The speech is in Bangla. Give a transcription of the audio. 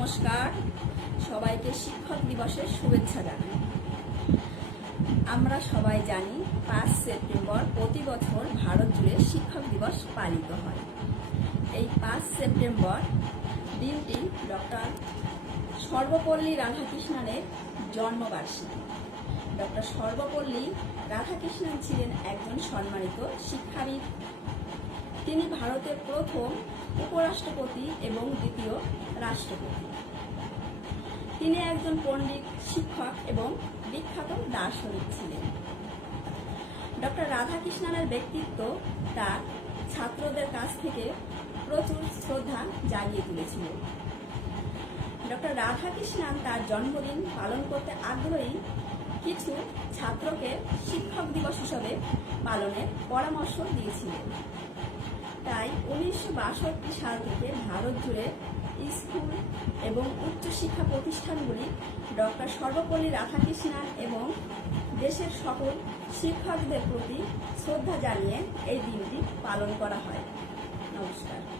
নমস্কার, সবাইকে শিক্ষক দিবসের শুভেচ্ছা জানাই। আমরা সবাই জানি 5 সেপ্টেম্বর প্রতি বছর ভারত জুড়ে শিক্ষক দিবস পালিত হয়। এই 5 সেপ্টেম্বর দিনটি ডক্টর সর্বপল্লী রাধাকৃষ্ণনের জন্মবার্ষিকী। ডক্টর সর্বপল্লী রাধাকৃষ্ণন ছিলেন একজন সম্মানিত শিক্ষাবিদ। তিনি ভারতের প্রথম উপরাষ্ট্রপতি এবং দ্বিতীয় রাষ্ট্রপতি। তিনি একজন পণ্ডিত, শিক্ষক এবং বিখ্যাত দার্শনিক ছিলেন। ডক্টর রাধাকৃষ্ণনের ব্যক্তিত্ব তার ছাত্রদের কাছ থেকে প্রচুর শ্রদ্ধা জাগিয়ে তুলেছিল। ডক্টর রাধাকৃষ্ণন তার জন্মদিন পালন করতে আগ্রহী কিছু ছাত্রকে শিক্ষক দিবস হিসেবে পালনের পরামর্শ দিয়েছিলেন। তাই 1962 সাল থেকে ভারত জুড়ে স্কুল এবং উচ্চশিক্ষা প্রতিষ্ঠানগুলি ডক্টর সর্বপল্লী রাধাকৃষ্ণন এবং দেশের সকল শিক্ষকদের প্রতি শ্রদ্ধা জানিয়ে এই দিনটি পালন করা হয়। নমস্কার।